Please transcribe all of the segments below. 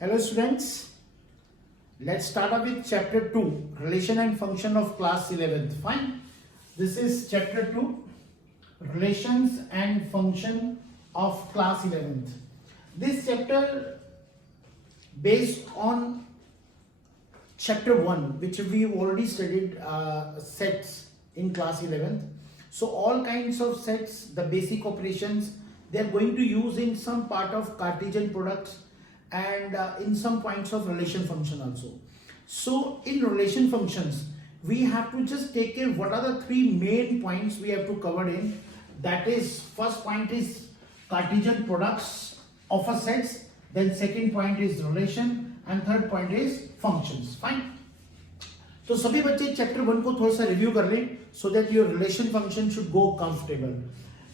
Hello students, let's start up with chapter 2, relation and function of class 11th. Fine. This is chapter 2, relations and function of class 11th. This chapter based on chapter 1, which we already studied sets in class 11th. So all kinds of sets, the basic operations, they are going to use in some part of Cartesian products and in some points of relation function also. So in relation functions, we have to just take care what are the three main points we have to cover in. That is, first point is Cartesian products of a sets, then second point is relation, and third point is functions. Fine. तो सभी बच्चे chapter 1 को थोड़ा सा review कर लें so that your relation function should go comfortable.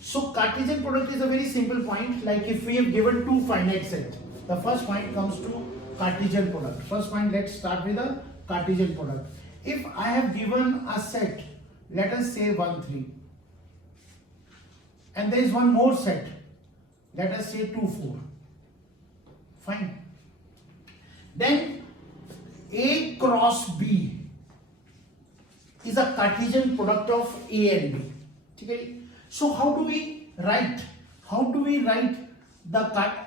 So Cartesian product is a very simple point. Like if we have given two finite sets, the first point comes to Cartesian product. First point, let's start with the Cartesian product. If I have given a set, let us say 1, 3, and there is one more set, let us say 2, 4. Fine. Then A cross B is a Cartesian product of A and B. Okay? So how do we write? How do we write the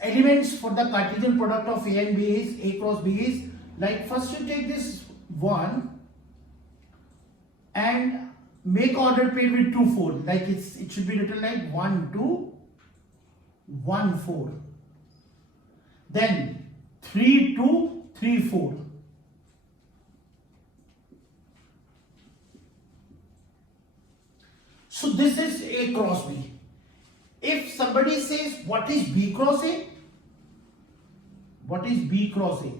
elements for the Cartesian product of A and B is A cross B is like first you take this 1 and make order pair with 2, 4. Like it should be written like 1, 2, 1, 4. Then 3, 2, 3, 4. So this is A cross B. If somebody says what is B cross A? What is B cross A?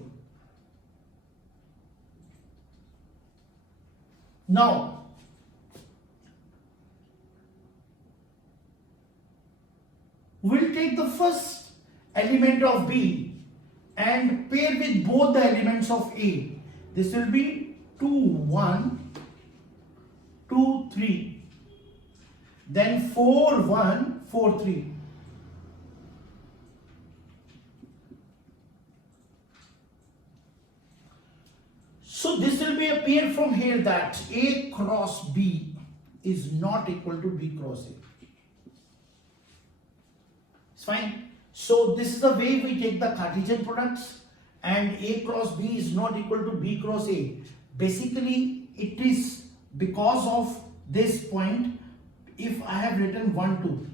Now, we'll take the first element of B and pair with both the elements of A. This will be 2, 1, 2, 3. Then 4, 1, 4, 3. So this will be a pair from here that A cross B is not equal to B cross A. It's fine. So this is the way we take the Cartesian products, and A cross B is not equal to B cross A. Basically, it is because of this point. If I have written 1, 2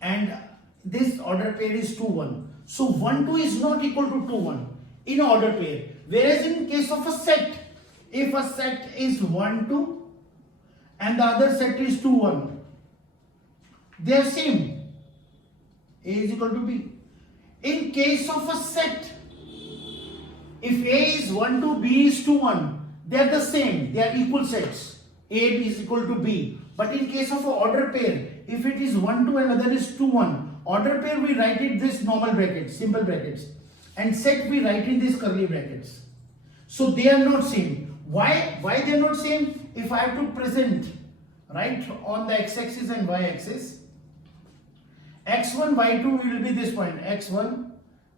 and this order pair is 2, 1. So 1, 2 is not equal to 2, 1 in order pair. Whereas in case of a set, if a set is 1, 2 and the other set is 2, 1, they are same. A is equal to B. In case of a set, if A is 1, 2, B is 2, 1, they are the same. They are equal sets. A B is equal to B. But in case of an order pair, if it is 1, 2 and other is 2, 1, order pair we write it this normal brackets, simple brackets, and set we write in these curly brackets. So they are not same. Why they are not same? If I have to present right on the x-axis and y-axis, x1, y2 will be this point, x1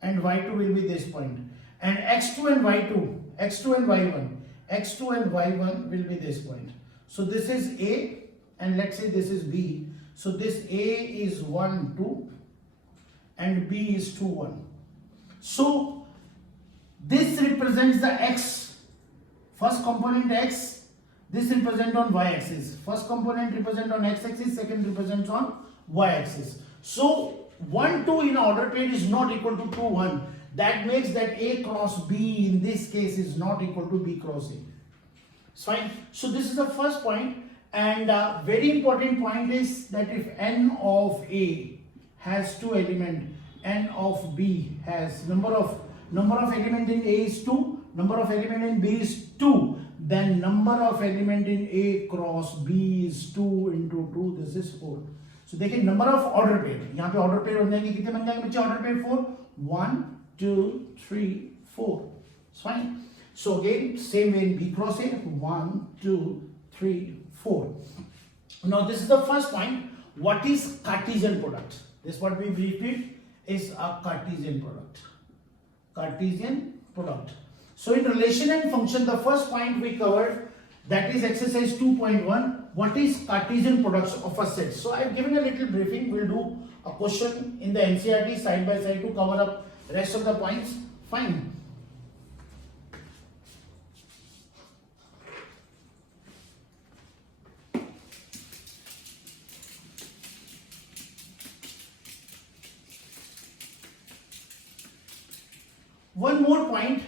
and y2 will be this point, and x2 and y2, x2 and y1, x2 and y1 will be this point. So this is A and let's say this is B. So this A is 1, 2 and B is 2, 1. So this represents the x, first component x, this represents on y-axis. First component represents on x-axis, second represents on y-axis. So 1, 2 in order pair is not equal to 2, 1. That makes that A cross B in this case is not equal to B cross A. It's fine. So this is the first point, and very important point is that if n of A has 2 elements, n of B has number of element in A is 2, number of element in B is 2, then number of element in A cross B is 2 into 2, this is 4. So देखिए number of order pair, यहाँ पे order pair बन जाएंगे, कितने बन जाएंगे बच्चे order pair? 4, 1, 2, 3, 4. It's fine. So again, same way in B cross A, 1, 2, 3, 4. Now this is the first point. What is Cartesian product? This is what we briefed it. is a Cartesian product. Cartesian product. So in relation and function, the first point we covered, that is exercise 2.1. What is Cartesian products of a set? So I have given a little briefing. We'll do a question in the NCERT side by side to cover up rest of the points. Fine. One more point,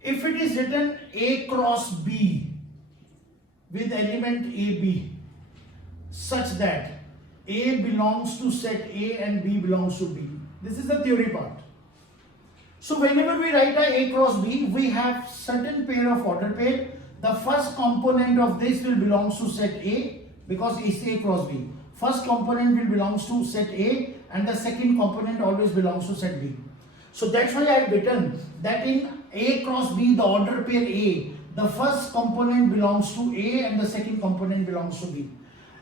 if it is written A cross B with element AB such that A belongs to set A and B belongs to B. This is the theory part. So whenever we write a cross B, we have certain pair of order pair. The first component of this will belongs to set A because it's A cross B. First component will belongs to set A and the second component always belongs to set B. So that's why I have written that in A cross B, the order pair A, the first component belongs to A and the second component belongs to B.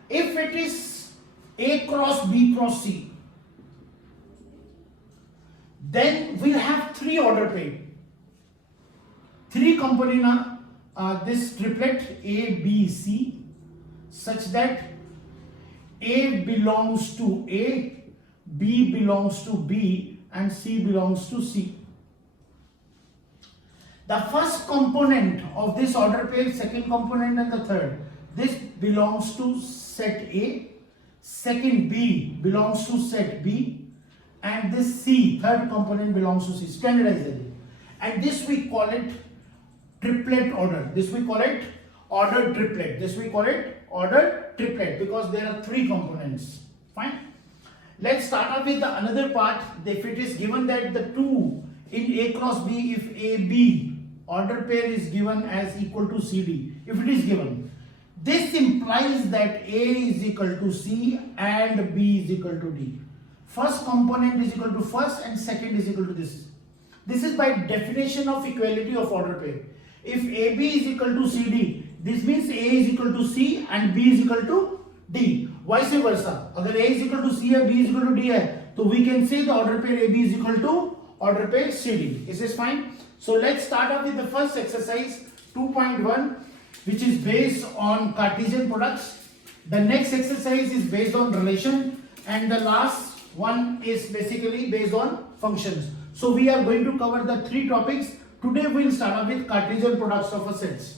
If it is A cross B cross C, then we'll have three order pair. Three component this triplet A, B, C such that A belongs to A, B belongs to B and C belongs to C. The first component of this order pair, second component and the third, this belongs to set A, second B belongs to set B and this C, third component belongs to C, standardized. And this we call it triplet order. This we call it order triplet. This we call it order triplet because there are three components. Fine. Let's start off with the another part. If it is given that the 2 in A cross B, if AB order pair is given as equal to CD, if it is given, this implies that A is equal to C and B is equal to D. First component is equal to first and second is equal to this. This is by definition of equality of order pair. If AB is equal to CD, this means A is equal to C and B is equal to D. Vice versa. अगर A is equal to C है, B is equal to D है, तो we can say the order pair AB is equal to order pair CD. Is this fine? So let's start off with the first exercise 2.1, which is based on Cartesian products. The next exercise is based on relation, and the last one is basically based on functions. So we are going to cover the three topics. Today we will start off with Cartesian products of a sets.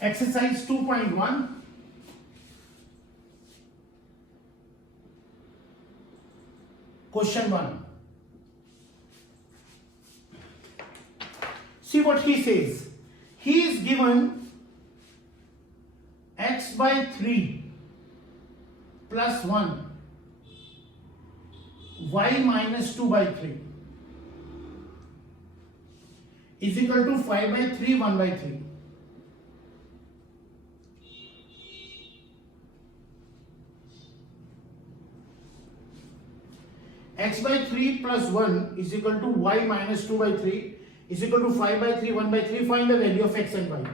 Exercise 2.1. Question 1. See what he says. He is given x by 3 plus 1, y minus 2 by 3 is equal to 5 by 3, 1 by 3. X by 3 plus 1 is equal to y minus 2 by 3 is equal to 5 by 3, 1 by 3. Find the value of x and y.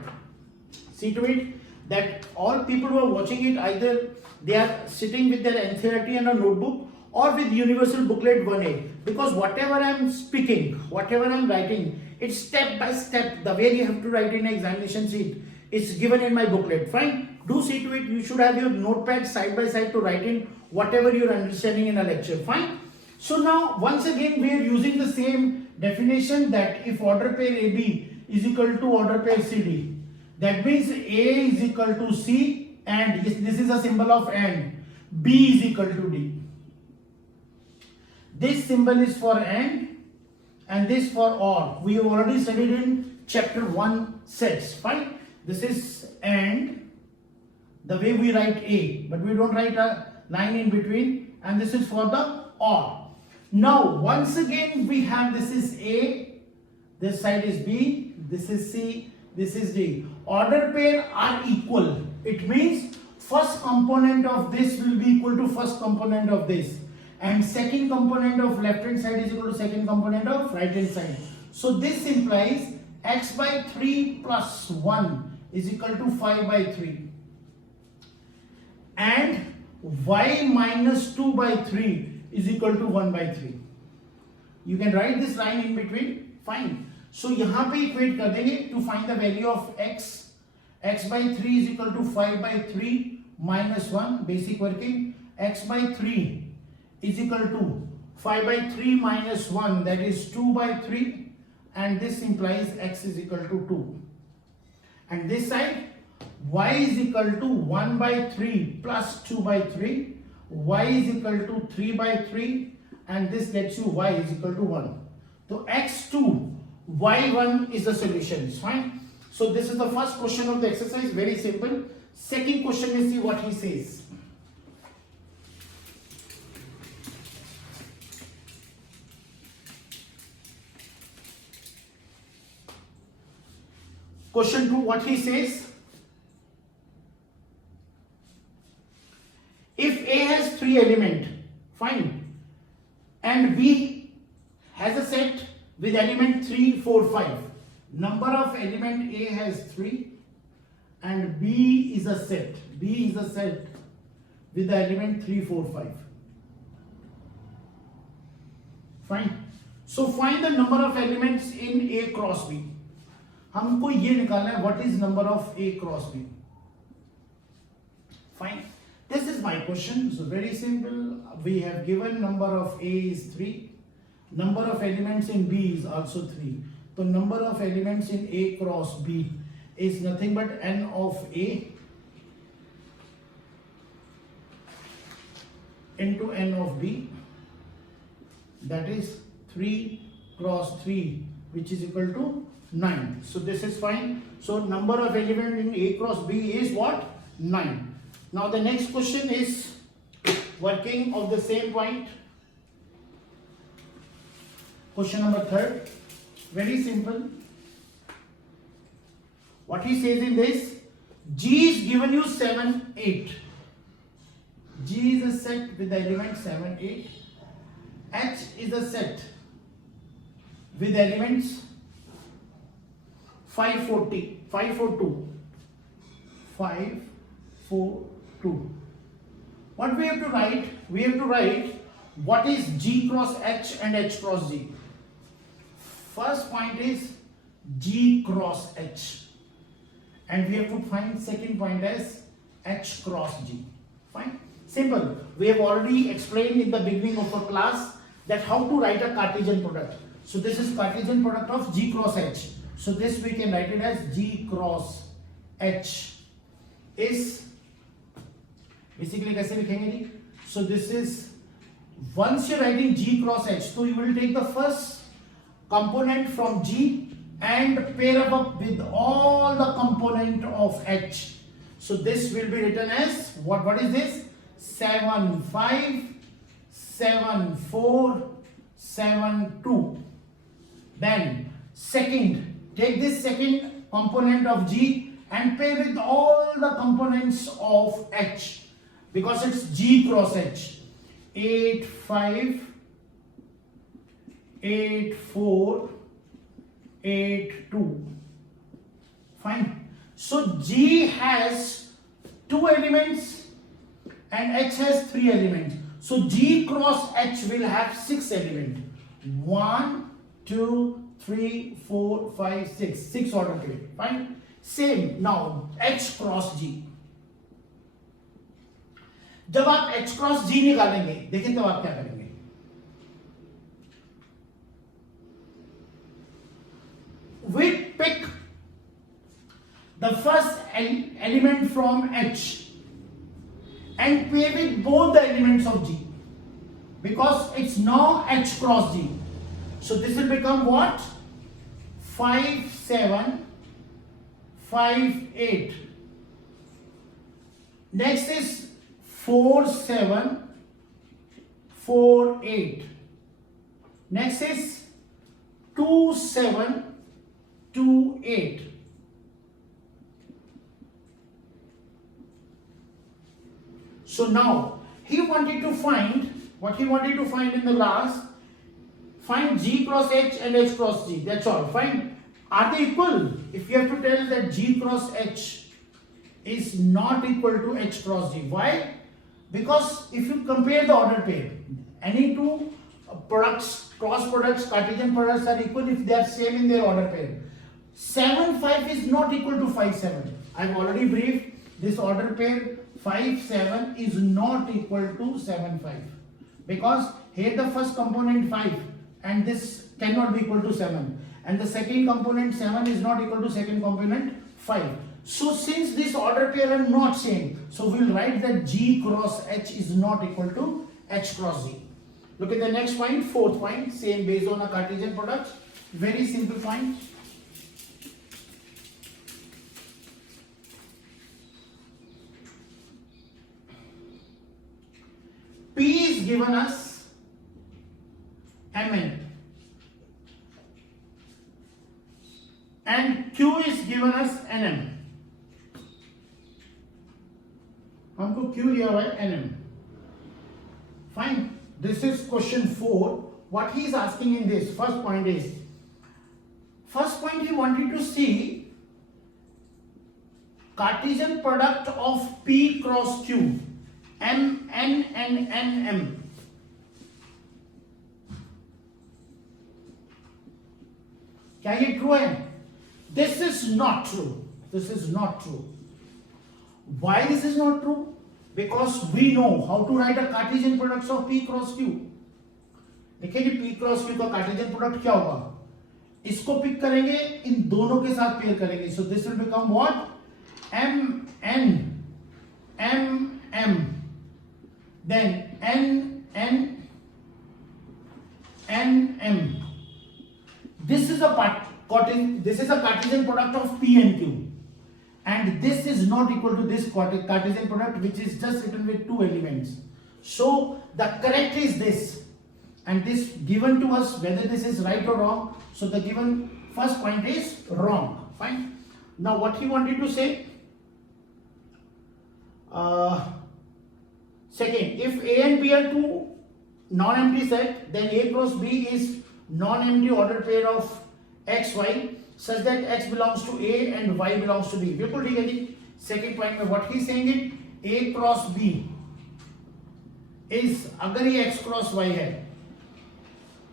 See to it that all people who are watching it, either they are sitting with their NCERT and a notebook or with Universal Booklet 1A, because whatever I am speaking, whatever I am writing, it's step by step. The way you have to write in an examination sheet is given in my booklet. Fine. Do see to it. You should have your notepad side by side to write in whatever you are understanding in a lecture. Fine. So now once again we are using the same definition that if order pair AB is equal to order pair CD, that means A is equal to C and this is a symbol of AND, B is equal to D. This symbol is for and this for OR. We have already studied in chapter 1 sets. Fine. This is AND, the way we write A, but we don't write a line in between, and this is for the OR. Now once again we have, this is A, this side is B, this is C, this is D. Order pair are equal. It means first component of this will be equal to first component of this, and second component of left hand side is equal to second component of right hand side. So this implies x by 3 plus 1 is equal to 5 by 3 and y minus 2 by 3 is equal to 1 by 3. You can write this line in between. Fine. So यहाँ पे equate कर देंगे to find the value of x. X by 3 is equal to 5 by 3 minus 1. Basic working. X by 3 is equal to 5 by 3 minus 1, that is 2 by 3, and this implies x is equal to 2. And this side, y is equal to 1 by 3 plus 2 by 3, y is equal to 3 by 3, and this gets you y is equal to 1. So x2, y1 is the solution. Fine. So this is the first question of the exercise, very simple. Second question is, see what he says. Question 2, what he says? If A has 3 elements, fine, and B has a set with element 3, 4, 5. Number of element A has 3 and B is a set. B is a set with the element 3, 4, 5. Fine. So find the number of elements in A cross B. हमको ये निकालना है what is number of A cross B. Fine. This is my question. So very simple. We have given number of A is 3. Number of elements in B is also 3. So number of elements in A cross B is nothing but n of A into n of B. That is 3 cross 3, which is equal to 9. So this is fine. So number of element in A cross B is what? 9. Now the next question is working of the same point. Question number 3rd. Very simple. What he says in this, G is given you 7, 8. G is a set with the element 7, 8. H is a set with elements 5, 4, 2. 5, 4, 2. What we have to write? We have to write what is G cross H and H cross G. First point is G cross H. And we have to find second point as H cross G. Fine. Simple. We have already explained in the beginning of our class that how to write a Cartesian product. So this is Cartesian product of G cross H. So this we can write it as G cross H is basically कैसे लिखेंगे जी? So this is, once you're writing G cross H, so you will take the first component from G and pair up with all the component of H. So this will be written as what is this? 7, 5, 7, 4, 7, 2. Then second, take this second component of G and pair with all the components of H, because it's G cross H. 8, 5, 8, 4, 8, 2. Fine. So G has 2 elements and H has 3 elements. So G cross H will have 6 elements. 1, 2, 3, 4, 5, 6. 6 order pair. Fine. Same. Now H cross G. जब आप H cross G निकालेंगे, देखिए तब आप क्या करेंगे? We pick the first element from H and pair with both the elements of G, because it's now H cross G. So this will become what? 5, 7, 5, 8. Next is 4, 7, 4, 8. Next is 2, 7, 2, 8. So now he wanted to find what he wanted to find in the last. Find G cross H and H cross G. That's all. Find, are they equal? If you have to tell that G cross H is not equal to H cross G. Why? Because if you compare the order pair, any two products, cross products, Cartesian products are equal if they are same in their order pair. 7 5 is not equal to 5 7. I've already briefed this order pair. 5 7 is not equal to 7 5 because here the first component 5 and this cannot be equal to 7, and the second component 7 is not equal to second component 5. So since this order pair are not same, so we'll write that G cross H is not equal to H cross G. Look at the next point, fourth point, same based on a Cartesian product. Very simple point. P is given us Mn and Q is given us Nm. हमको Q दिया हुआ है Nm. Fine. This is question 4. What he is asking in this first point he wanted to see Cartesian product of P cross Q, M, N and N, M. क्या ये true है? This is not true. This is not true. Why this is not true? Because we know how to write a Cartesian product of P cross Q. देखिए जी P cross Q का Cartesian product क्या होगा? इसको pick करेंगे, इन दोनों के साथ pair करेंगे. So this will become what? M N M M. Then N N N M. This is a Cartesian product of P and Q. And this is not equal to this Cartesian product which is just written with two elements. So the correct is this, and this given to us whether this is right or wrong. So the given first point is wrong. Fine. Now what he wanted to say, second, if A and B are two non-empty set, then A cross B is non-empty order pair of X Y such that X belongs to A and Y belongs to B. बिल्कुल ठीक है जी. Second point में what he is saying it, A cross B is, अगर ये X cross Y है,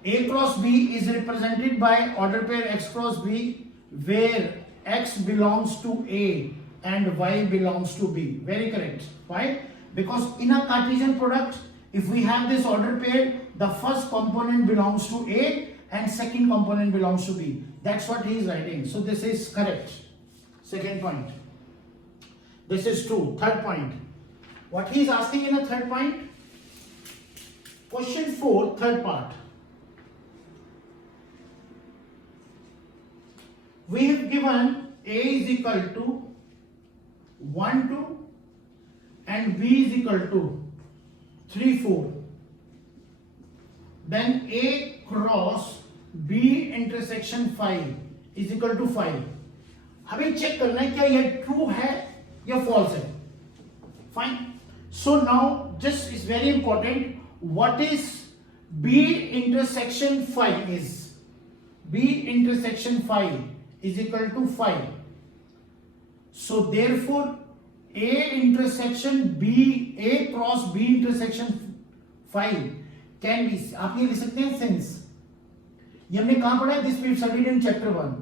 A cross B is represented by order pair X cross B where X belongs to A and Y belongs to B. Very correct. Why? Because in a Cartesian product, if we have this order pair, the first component belongs to A and second component belongs to B. That's what he is writing. So this is correct. Second point. This is true. Third point. What he is asking in the third point? Question 4, third part. We have given A is equal to 1, 2 and B is equal to 3, 4. Then A cross B intersection 5 is equal to 5. हमें check करना है क्या ये true है या false है. Fine. So now just is very important, what is B intersection 5 is. B intersection 5 is equal to 5. So therefore A intersection B, A cross B intersection 5 can be, आप ये लिख सकते हैं since. ये हमने कहां पढ़ा है? This we studied in chapter 1.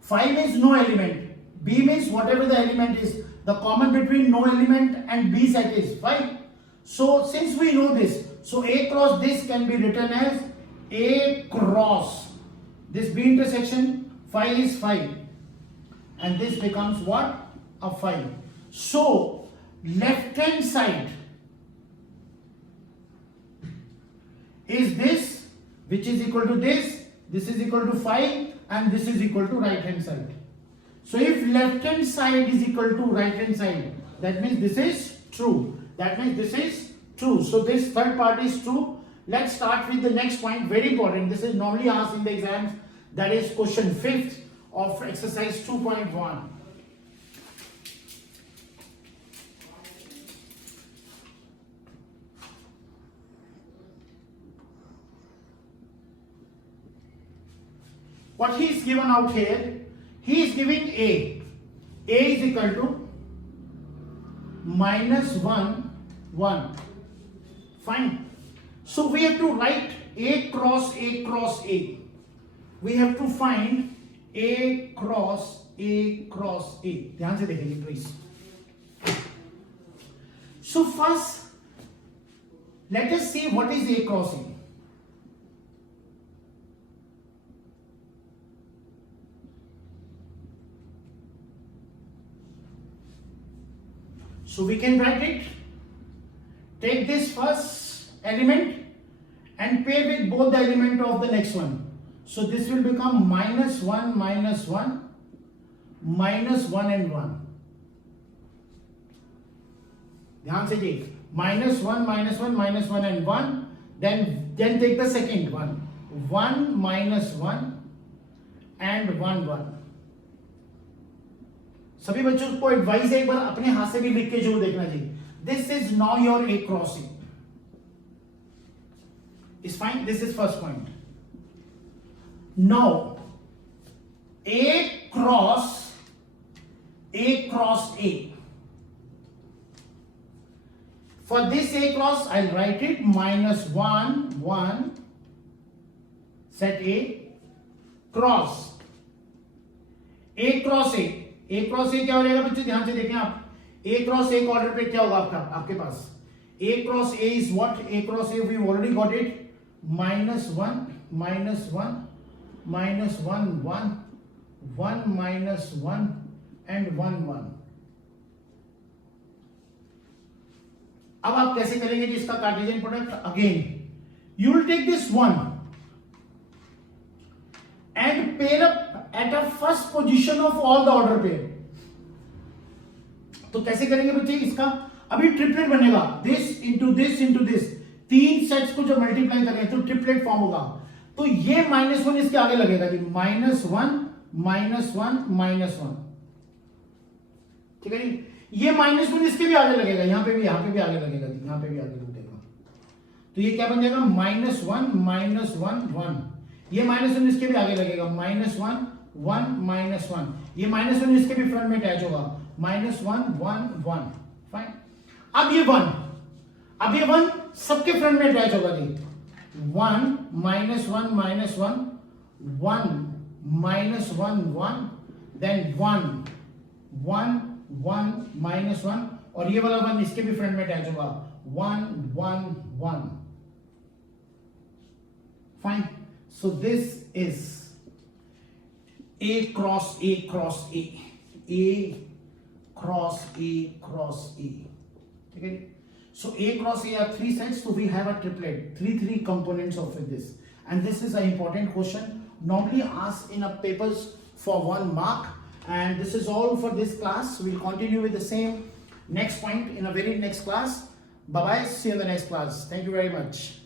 5 means no element. B means whatever the element is. The common between no element and B set is 5. So since we know this, so A cross this can be written as A cross this B intersection 5 is 5, and this becomes what? A 5. So left hand side is this, which is equal to this is equal to 5, and this is equal to right hand side. So if left hand side is equal to right hand side, that means this is true. That means this is true. So this third part is true. Let's start with the next point. Very important. This is normally asked in the exams. That is question 5th of exercise 2.1. What he is given out here, he is giving A. A is equal to -1, 1. Fine. So we have to write A cross A cross A. We have to find A cross A cross A. ध्यान से देखेंगे please. So first, let us see what is A cross A. So we can write it. Take this first element and pair with both the element of the next one. So this will become minus 1 minus 1 minus 1 and 1. ध्यान से देख, minus 1 minus 1 minus 1 and 1. Then take the second one. 1 minus 1 and 1 1. सभी बच्चों को advice है एक बार अपने हाथ से भी लिख के जरूर देखना चाहिए. This is now your A cross A. Is fine. This is first point. Now A cross A. For this A cross, I'll write it minus 1 1 set A cross A cross A. A cross A क्या हो जाएगा बच्चे, ध्यान से देखें आप. A cross A order पे क्या होगा आपके पास. A cross A is what? A cross A we've already got it. minus 1 minus 1 minus 1 1 1 minus 1 and 1 1. अब आप कैसे करेंगे जी इसका Cartesian product. Again you will take this 1 and pair up at a first position of all the order pair. तो कैसे करेंगे बच्चे इसका. अभी ट्रिपलेट बनेगा. This into this into this. तीन सेट्स को जब मल्टीप्लाई करें तो ट्रिपलेट फॉर्म होगा. तो ये माइनस 1 इसके आगे लगेगा जी. Minus 1 minus 1 minus 1. ठीक है जी. ये माइनस 1 इसके भी आगे लगेगा. यहां पे भी आगे लगेगा जी. यहां पे भी आगे लगेगा. तो ये क्या बन जाएगा. Minus 1 minus 1 1. ये माइनस 1 इसके भी आगे लगेगा. Minus 1 1 minus 1. ये माइनस 1 इसके भी फ्रंट में अटैच होगा. माइनस 1 1 1. फाइन. अब ये 1 सबके फ्रंट में अटैच होगा जी. 1 minus 1 minus 1 1 minus 1 1 then 1 1 1 minus 1 और ये वाला 1 इसके भी फ्रंट में अटैच होगा. 1 1 1. Fine. So this is A cross A cross A. A cross A cross A. ठीक है. So A cross A are 3 sets. So we have a triplet. 3 components of this. And this is an important question. Normally asked in a papers for 1 mark. And this is all for this class. We'll continue with the same next point in a very next class. Bye bye. See you in the next class. Thank you very much.